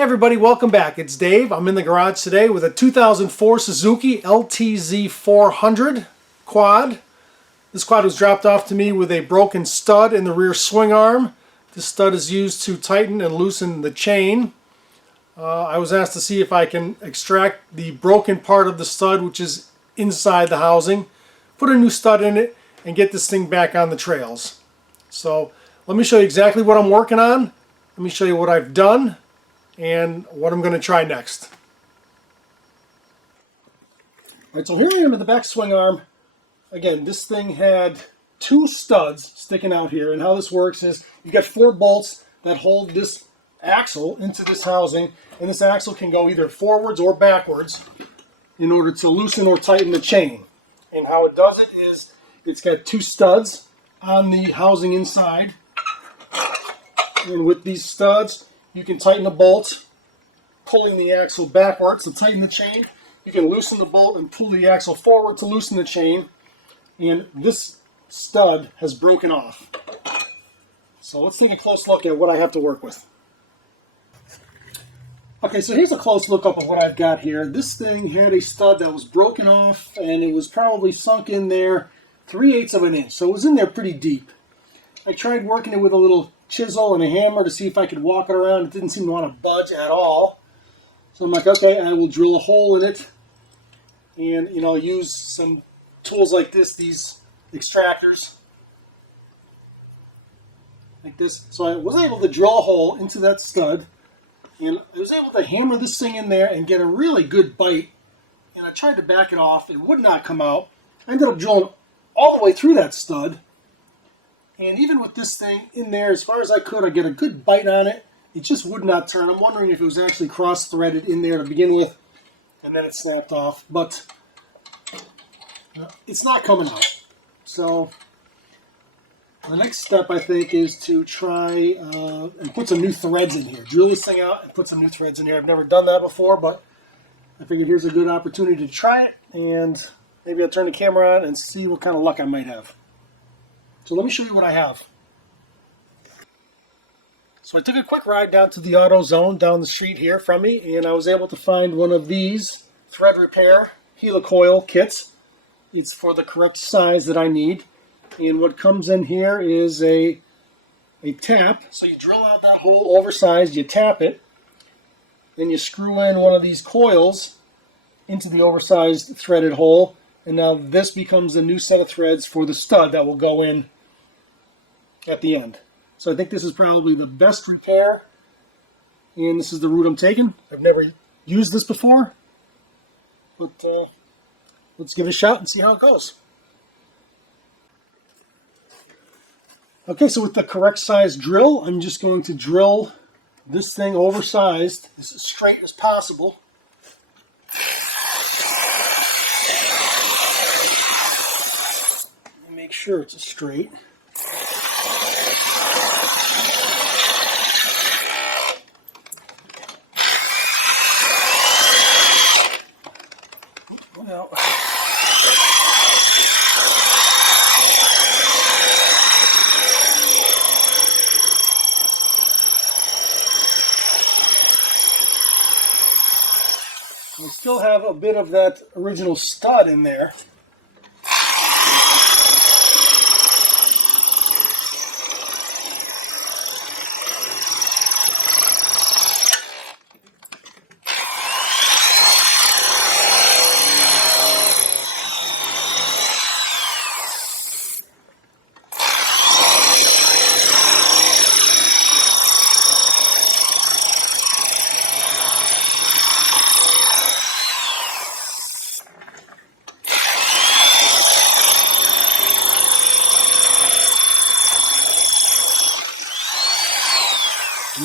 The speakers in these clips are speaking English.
Hey everybody, welcome back. It's Dave. I'm in the garage today with a 2004 Suzuki LTZ 400 quad. This quad was dropped off to me with a broken stud in the rear swing arm. This stud is used to tighten and loosen the chain. I was asked to see if I can extract the broken part of the stud, which is inside the housing, put a new stud in it, and get this thing back on the trails. So let me show you exactly what I'm working on. Let me show you what I've done and what I'm going to try next. Alright, so here I am at the back swing arm. Again, this thing had two studs sticking out here, and how this works is you've got 4 bolts that hold this axle into this housing, and this axle can go either forwards or backwards in order to loosen or tighten the chain. And how it does it is it's got 2 studs on the housing inside, and with these studs you can tighten the bolt, pulling the axle backwards to tighten the chain. You can loosen the bolt and pull the axle forward to loosen the chain. And this stud has broken off. So let's take a close look at what I have to work with. Okay, so here's a close look up of what I've got here. This thing had a stud that was broken off, and it was probably sunk in there 3/8 of an inch. So it was in there pretty deep. I tried working it with a little chisel and a hammer to see if I could walk it around. It didn't seem to want to budge at all. So I'm like, okay, I will drill a hole in it and, use some tools like this, these extractors, like this. So I was able to drill a hole into that stud, and I was able to hammer this thing in there and get a really good bite. And I tried to back it off. It would not come out. I ended up drilling all the way through that stud. And even with this thing in there, as far as I could, I get a good bite on it. It just would not turn. I'm wondering if it was actually cross-threaded in there to begin with, and then it snapped off. But it's not coming out. So the next step, I think, is to try and put some new threads in here. Drill this thing out and put some new threads in here. I've never done that before, but I figured here's a good opportunity to try it, and maybe I'll turn the camera on and see what kind of luck I might have. So let me show you what I have. So I took a quick ride down to the AutoZone down the street here from me, and I was able to find one of these thread repair Helicoil kits. It's for the correct size that I need. And what comes in here is a tap. So you drill out that hole oversized, you tap it, then you screw in one of these coils into the oversized threaded hole, and now this becomes a new set of threads for the stud that will go in at the end. So I think this is probably the best repair, and this is the route I'm taking. I've never used this before, but let's give it a shot and see how it goes. Okay, so with the correct size drill, I'm just going to drill this thing oversized as straight as possible. Make sure it's straight. Well, I still have a bit of that original stud in there.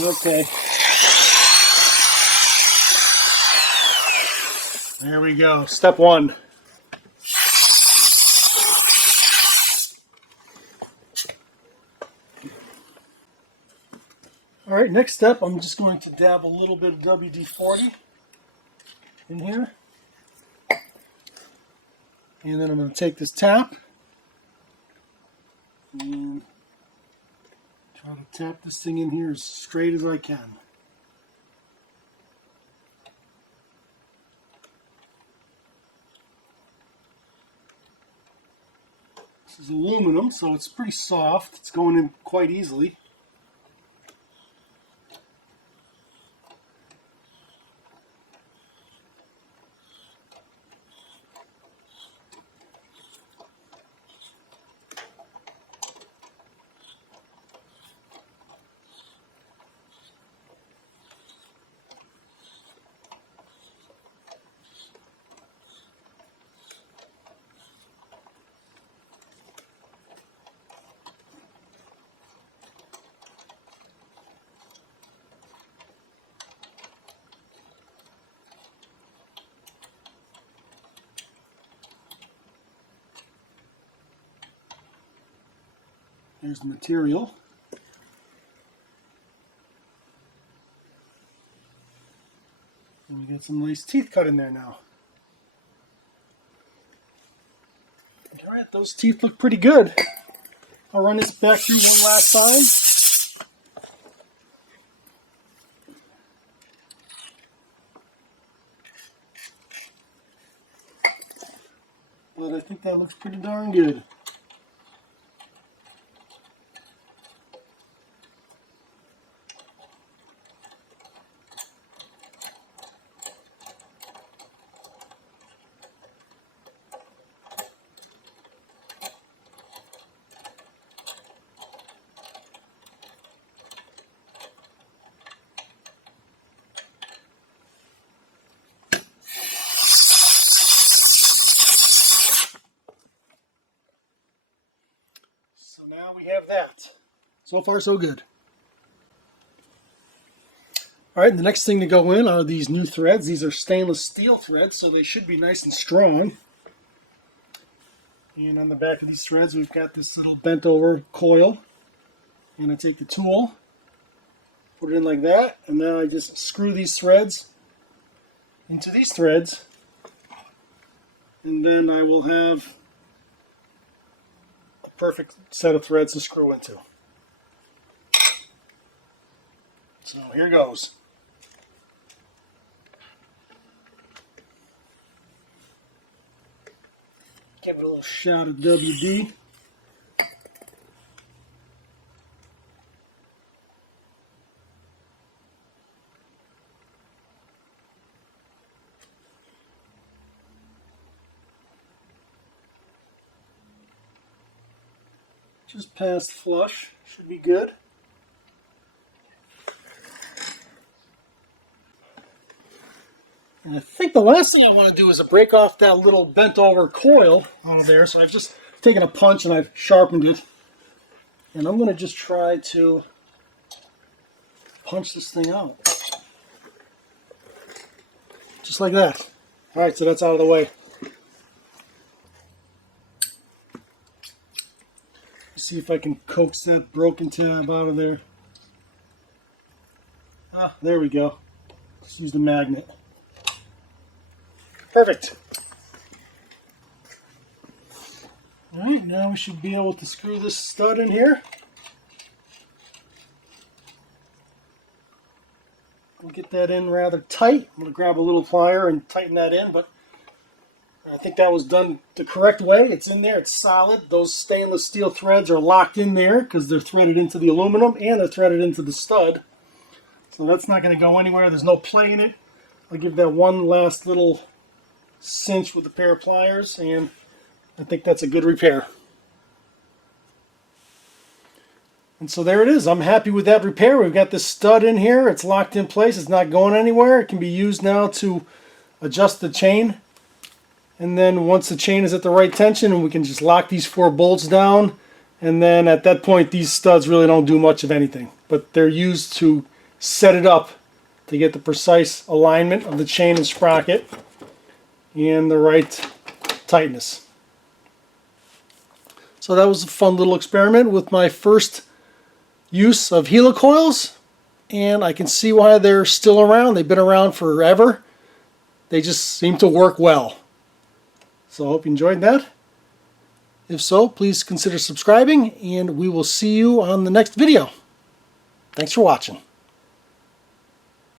Okay. There we go. Step 1. All right, next step, I'm just going to dab a little bit of WD-40 in here. And then I'm going to take this tap and try to tap this thing in here as straight as I can. This is aluminum, so it's pretty soft. It's going in quite easily. Here's the material. And we got some nice teeth cut in there now. Alright, those teeth look pretty good. I'll run this back through one last time. But I think that looks pretty darn good. Now we have that. So far, so good. Alright, the next thing to go in are these new threads. These are stainless steel threads, so they should be nice and strong. And on the back of these threads, we've got this little bent over coil. And I take the tool, put it in like that, and then I just screw these threads into these threads. And then I will have perfect set of threads to screw into. So here goes. Give it a little shot of WD. Just past flush, should be good. And I think the last thing I want to do is to break off that little bent over coil out of there. So I've just taken a punch and I've sharpened it. And I'm going to just try to punch this thing out. Just like that. Alright, so that's out of the way. See if I can coax that broken tab out of there. Ah, there we go. Just use the magnet. Perfect. Alright, now we should be able to screw this stud in here. We'll get that in rather tight. I'm going to grab a little plier and tighten that in, but I think that was done the correct way. It's in there, it's solid. Those stainless steel threads are locked in there because they're threaded into the aluminum and they're threaded into the stud. So that's not going to go anywhere. There's no play in it. I'll give that one last little cinch with a pair of pliers, and I think that's a good repair. And so there it is. I'm happy with that repair. We've got this stud in here. It's locked in place. It's not going anywhere. It can be used now to adjust the chain. And then once the chain is at the right tension, and we can just lock these 4 bolts down, and then at that point these studs really don't do much of anything, but they're used to set it up to get the precise alignment of the chain and sprocket and the right tightness. So that was a fun little experiment with my first use of helicoils, and I can see why they're still around. They've been around forever. They just seem to work well. So I hope you enjoyed that. If so, please consider subscribing, and we will see you on the next video. Thanks for watching.